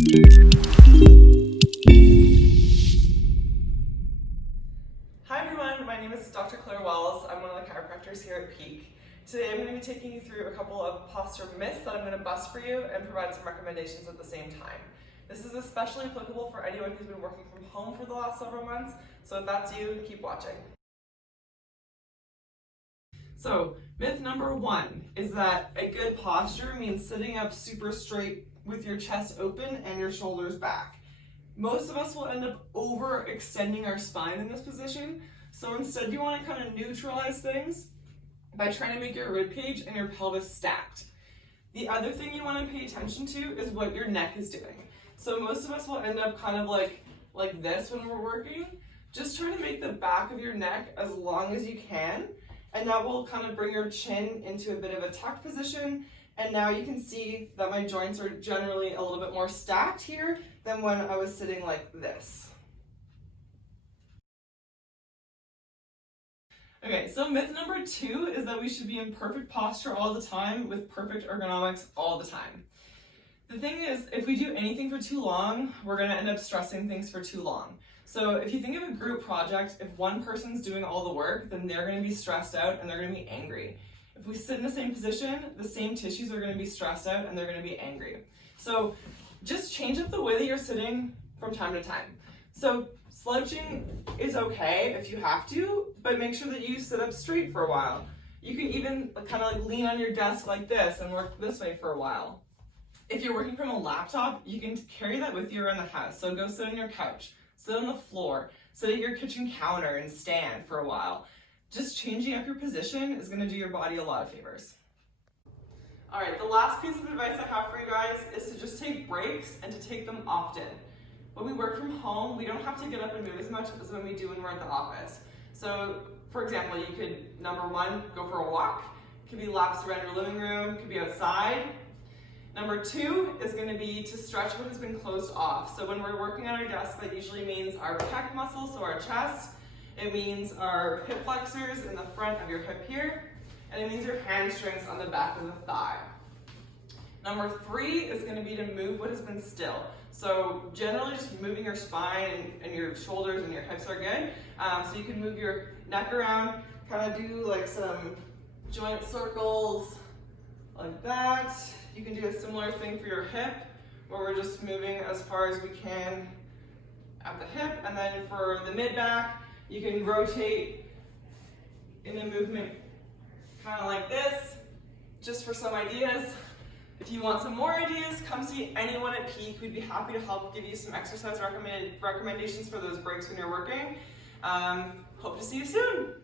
Hi everyone, my name is Dr. I'm one of the chiropractors here at Peak. Today I'm going to be taking you through a couple of posture myths that I'm going to bust for you and provide some recommendations at the same time. This is especially applicable for anyone who's been working from home for the last several months, so if that's you, keep watching. So, myth number one is that a good posture means sitting up super straight with your chest open and your shoulders back. Most of us will end up overextending our spine in this position, so instead you want to kind of neutralize things by trying to make your rib cage and your pelvis stacked. The other thing you want to pay attention to is what your neck is doing. So most of us will end up kind of like this when we're working. Just try to make the back of your neck as long as you can, and that will kind of bring your chin into a bit of a tucked position. And now you can see that my joints are generally a little bit more stacked here than when I was sitting like this. Okay, so myth number two is that we should be in perfect posture all the time with perfect ergonomics all the time. The thing is, if we do anything for too long, we're going to end up stressing things for too long. So if you think of a group project, if one person's doing all the work, then they're going to be stressed out and they're going to be angry. If we sit in the same position, the same tissues are going to be stressed out and they're going to be angry. So just change up the way that you're sitting from time to time. So slouching is okay if you have to, but make sure that you sit up straight for a while. You can even kind of like lean on your desk like this and work this way for a while. If you're working from a laptop, you can carry that with you around the house. So go sit on your couch, sit on the floor, sit at your kitchen counter and stand for a while. Just changing up your position is going to do your body a lot of favors. All right, the last piece of advice I have for you guys is to just take breaks and to take them often. When we work from home, we don't have to get up and move as much as when we do when we're at the office. So, for example, you could, number one, go for a walk. It could be laps around your living room, it could be outside. Number two is going to be to stretch what has been closed off. So when we're working on our desk, that usually means our pec muscles, so our chest. It means our hip flexors in the front of your hip here. And it means your hamstrings on the back of the thigh. Number three is going to be to move what has been still. So generally just moving your spine and your shoulders and your hips are good. So you can move your neck around, kind of do like some joint circles like that. You can do a similar thing for your hip, where we're just moving as far as we can at the hip. And then for the mid-back, you can rotate in a movement kind of like this, just for some ideas. If you want some more ideas, come see anyone at Peak. We'd be happy to help give you some exercise recommendations for those breaks when you're working. Hope to see you soon.